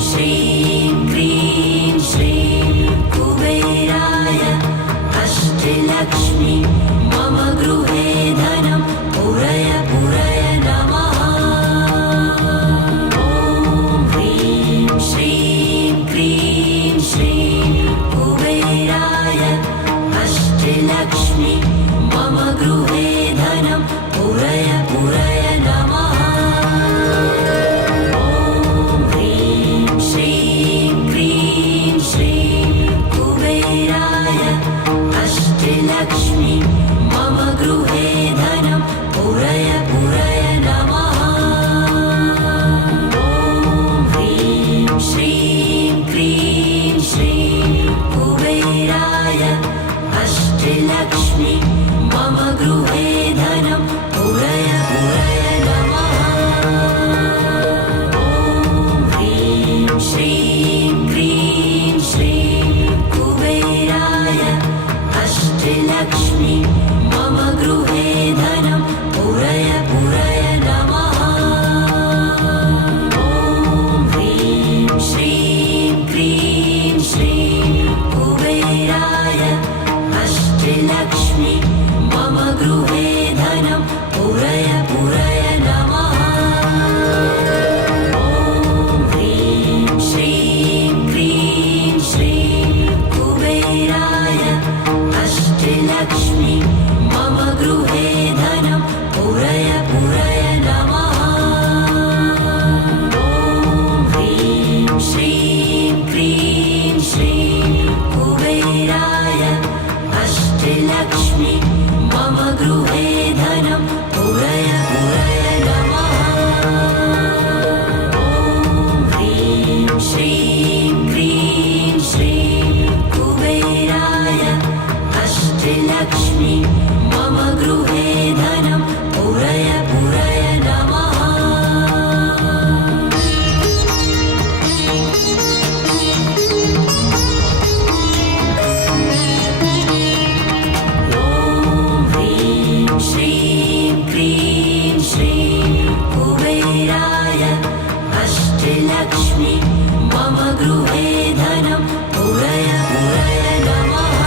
श्रीं क्रीं श्रीं कुबेराय अष्टलक्ष्मी मम गृहे धनं पुरय पुरय नमः। ॐ ह्रीं श्रीं क्रीं श्रीं कुबेराय अष्टलक्ष्मी मम गृहे धनं पुरय पुरय नमः। ॐ ह्रीं श्रीं क्रीं श्रीं कुबेराय अष्टलक्ष्मी मम गृहे धनं पुरय पुरय नमः। ॐ ह्रीं श्रीं क्रीं श्रीं कुबेराय अष्टलक्ष्मी मम गृहे धनं पुरय पुरय नमः। ॐ ह्रीं श्रीं क्रीं श्रीं कुबेराय अष्टलक्ष्मी मम गृहे धनं पुरय पुरय नमः। ॐ ह्रीं श्रीं क्रीं श्रीं कुबेराय अष्टलक्ष्मी मम गृहे धनं पुरय पुरय नमः। ॐ ह्रीं श्रीं क्रीं श्रीं कुबेराय अष्टलक्ष्मी मम गृहे धनं पुरय पुरय नमः। ॐ ह्रीं श्रीं क्रीं श्रीं कुबेराय अष्टलक्ष्मी मम गृहे धनं पुरय पुरय नमः। ॐ ह्रीं श्रीं क्रीं श्रीं कुबेराय अष्टलक्ष्मी मम गृहे धनं पुरय पुरय नमः। ॐ ह्रीं श्रीं क्रीं श्रीं कुबेराय अष्टलक्ष्मी मम गृहे धनं पुरय पुरय नमः।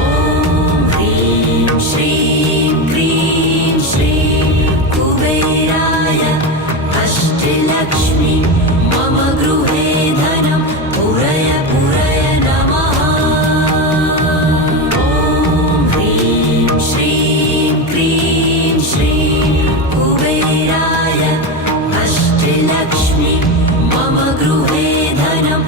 ॐ ह्रीं श्रीं क्रीं श्रीं कुबेराय अष्टलक्ष्मी मम गृहे धनं पुरय पुरय नमः। ॐ ह्रीं श्रीं क्रीं श्रीं कुबेराय अष्टलक्ष्मी मम गृहे धनं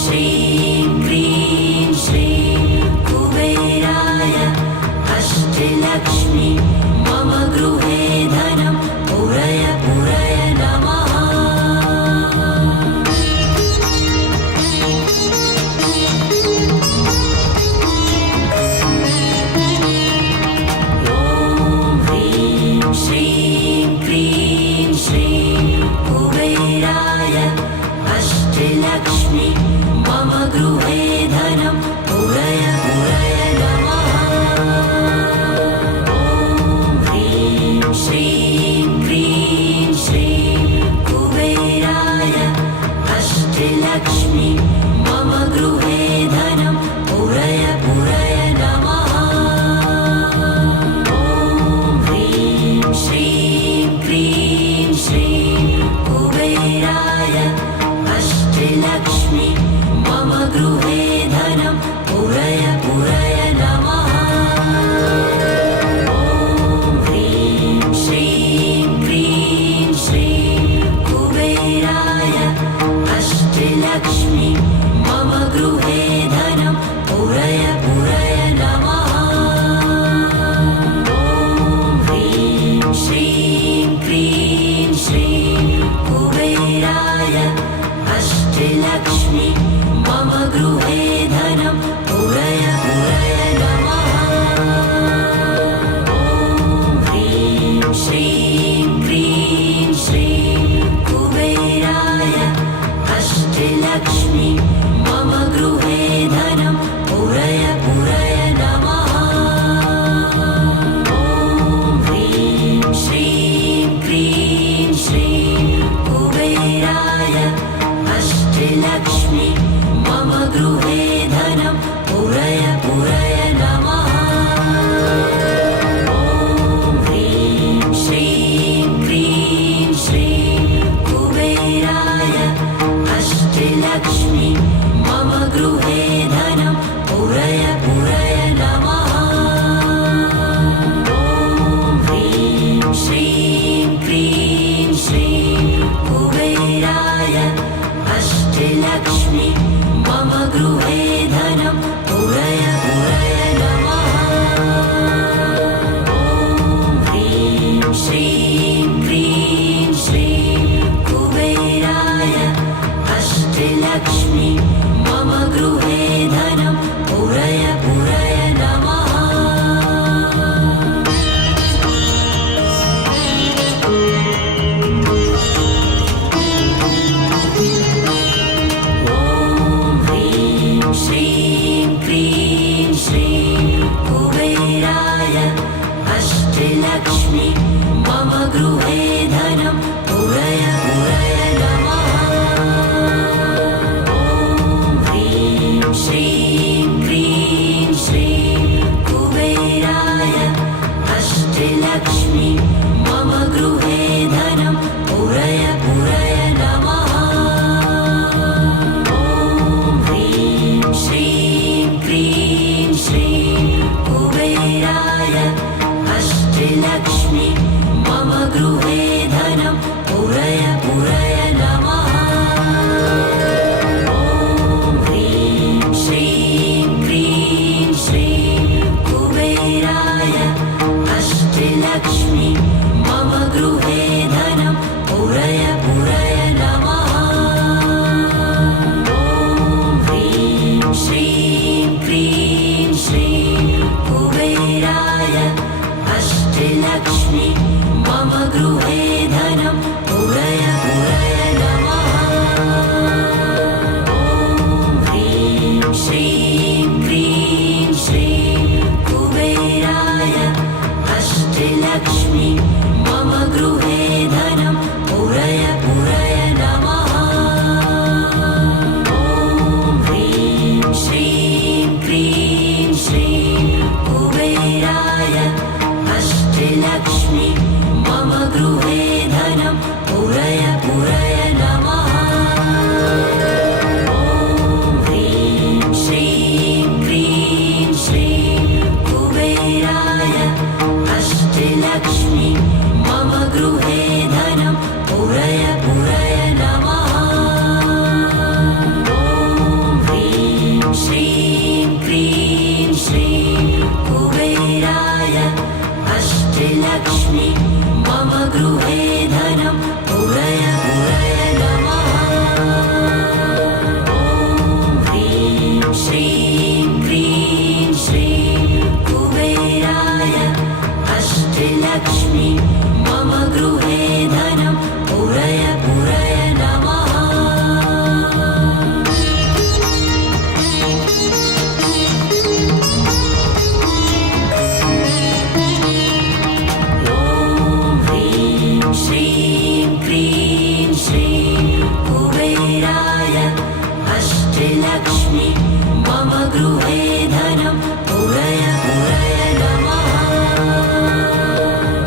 श्रीं क्रीं श्रीं कुबेराय अष्टलक्ष्मी मम गृहे धनं पुरय पुरय नमः ॐ ह्रीं श्रीं क्रीं श्रीं कुबेराय अष्टलक्ष्मी मम गृहे धनं पुरय पुरय नमः ॐ ह्रीं श्रीं क्रीं श्रीं कुबेराय अष्टलक्ष्मी मम गृहे धनं पुरय पुरय नमः ॐ ह्रीं श्रीं क्रीं श्रीं कुबेराय अष्टलक्ष्मी मम गृहे धनं पुरय पुरय नमः ॐ ह्रीं श्रीं क्रीं श्रीं कुबेराय अष्टलक्ष्मी मम गृहे धनं पुरय पुरय नमः ॐ ह्रीं श्रीं क्रीं श्रीं कुबेराय अष्टलक्ष्मी मम गृहे धनं पुरय पुरय नमः ॐ ह्रीं श्रीं क्रीं श्रीं कुबेराय अष्टलक्ष्मी मम गृहे धनं पुरय पुरय नमः ॐ ह्रीं श्रीं क्रीं श्रीं कुबेराय अष्टलक्ष्मी मम गृहे धनं पुरय पुरय नमः ॐ ह्रीं श्रीं क्रीं श्रीं कुबेराय अष्टलक्ष्मी मम गृहे धनं पुरय पुरय नमः ॐ ह्रीं श्रीं क्रीं श्रीं कुबेराय अष्टलक्ष्मी मम गृहे धनं पुरय पुरय नमः ॐ ह्रीं श्रीं क्रीं श्रीं कुबेराय अष्टलक्ष्मी मम गृहे धनं पुरय पुरय नमः ॐ ह्रीं श्रीं क्रीं श्रीं कुबेराय अष्टलक्ष्मी मम गृहे धनं पुरय पुरय नमः ॐ ह्रीं श्रीं क्रीं अष्टलक्ष्मी मम गृहे धनं पुरय पुरय नमः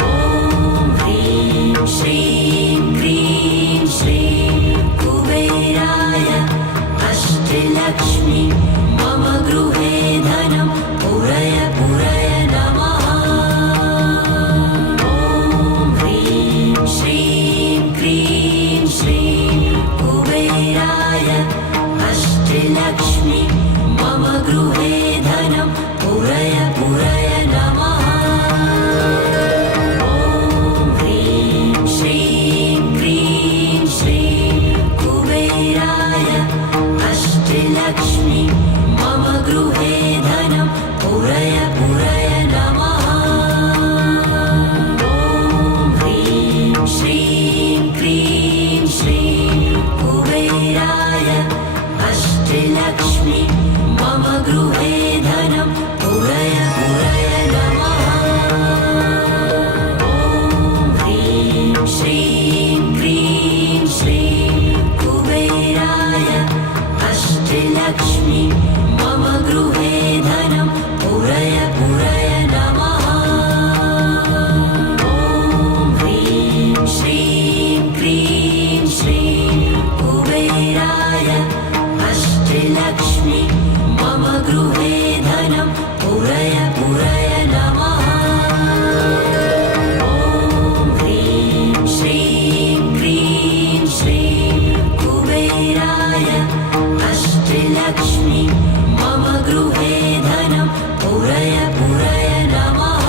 ॐ ह्रीं श्रीं क्रीं श्रीं कुबेराय अष्टलक्ष्मी मम गृहे धनं पुरय पुरय नमः ॐ ह्रीं श्रीं क्रीं श्रीं कुबेराय अष्टलक्ष्मी मम गृहे धनं पुरय पुरय नमः ॐ ह्रीं श्रीं क्रीं श्रीं कुबेराय अष्टलक्ष्मी मम गृहे धनं पुरय पुरय नमः ॐ ह्रीं श्रीं क्रीं श्रीं कुबेराय अष्टलक्ष्मी मम गृहे धनं पुरय पुरय नमः ॐ ह्रीं श्रीं क्रीं श्रीं कुबेराय अष्टलक्ष्मी मम गृहे धनं पुरय पुरय नमः ॐ ह्रीं श्रीं क्रीं श्रीं कुबेराय अष्टलक्ष्मी मम गृहे धनं पुरय पुरय नमः ॐ ह्रीं श्रीं क्रीं श्रीं कुबेराय अष्टलक्ष्मी मम गृहे धनं पुरय पुरय नमः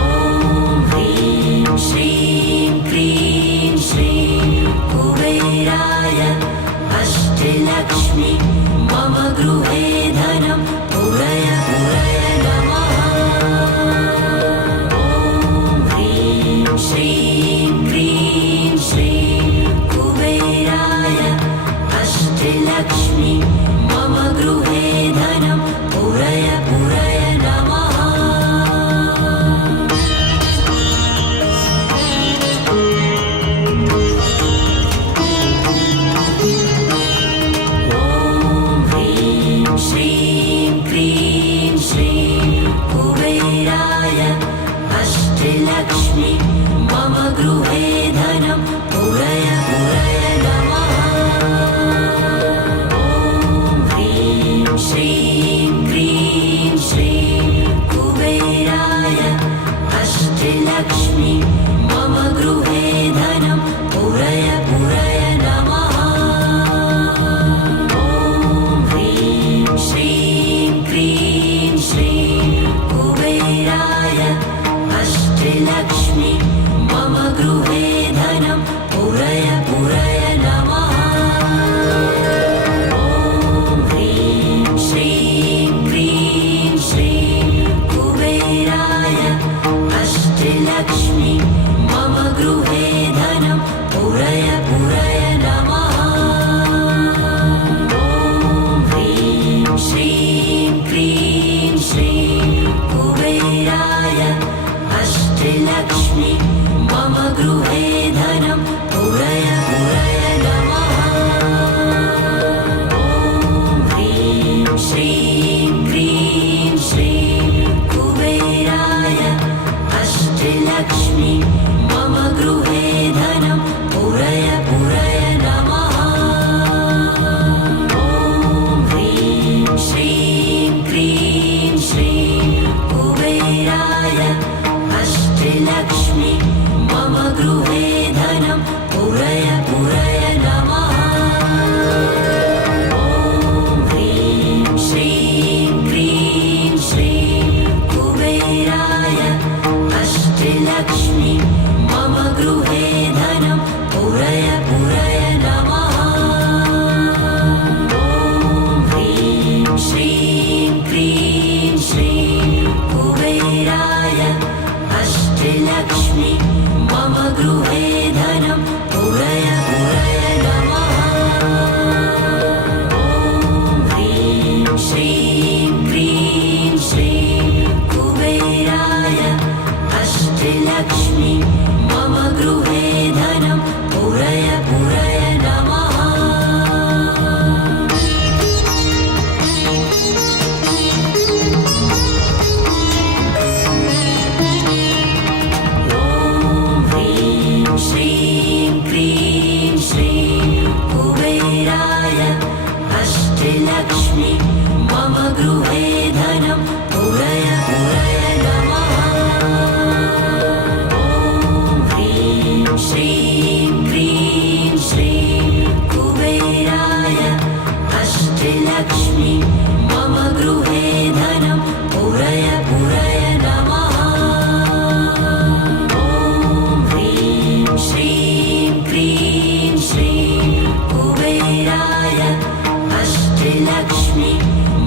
ॐ ह्रीं श्रीं क्रीं श्रीं कुबेराय अष्टलक्ष्मी मम गृहे धनं पुरय पुरय नमः ॐ ह्रीं श्रीं क्रीं श्रीं कुबेराय अष्टलक्ष्मी मम गृहे धनं पुरय पुरय नमः ॐ ह्रीं श्रीं क्रीं श्रीं कुबेराय अष्टलक्ष्मी मम गृहे धनं पुरय पुरय नमः ॐ कुबेराय अष्टलक्ष्मी मम गृहे धनं पुरय पुरय नमः ॐ ह्रीं श्रीं क्रीं श्रीं कुबेराय अष्टलक्ष्मी मम गृहे धनं पुरय पुरय नमः ॐ ह्रीं श्रीं क्रीं श्रीं कुबेराय अष्टलक्ष्मी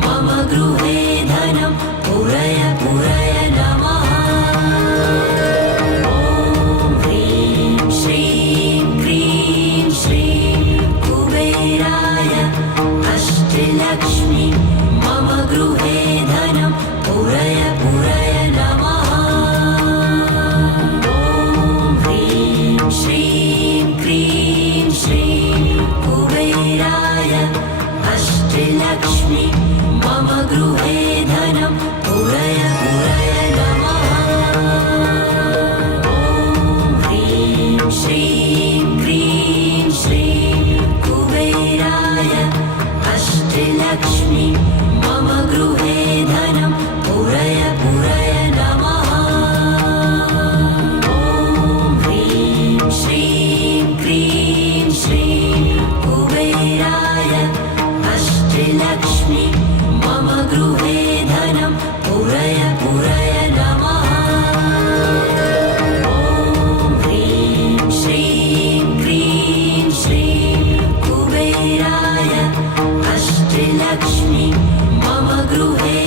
मम गृहे धनं पुरय पुरय नमः ॐ ह्रीं श्रीं क्रीं श्रीं कुबेराय अष्टलक्ष्मी मम गृहे धनं पुरय पुरय नमः ॐ ह्रीं श्रीं क्रीं श्रीं कुबेराय अष्टलक्ष्मी मम गृहे धनं पुरय पुरय नमः ॐ ह्रीं श्रीं क्रीं श्रीं कुबेराय अष्टलक्ष्मी मम गृहे धनं पुरय पुरय नमः ॐ ह्रीं श्रीं क्रीं श्रीं कुबेराय अष्टलक्ष्मी मम गृहे धनं पुरय पुरय नमः ॐ ह्रीं श्रीं क्रीं श्रीं कुबेराय अष्टलक्ष्मी मम गृहे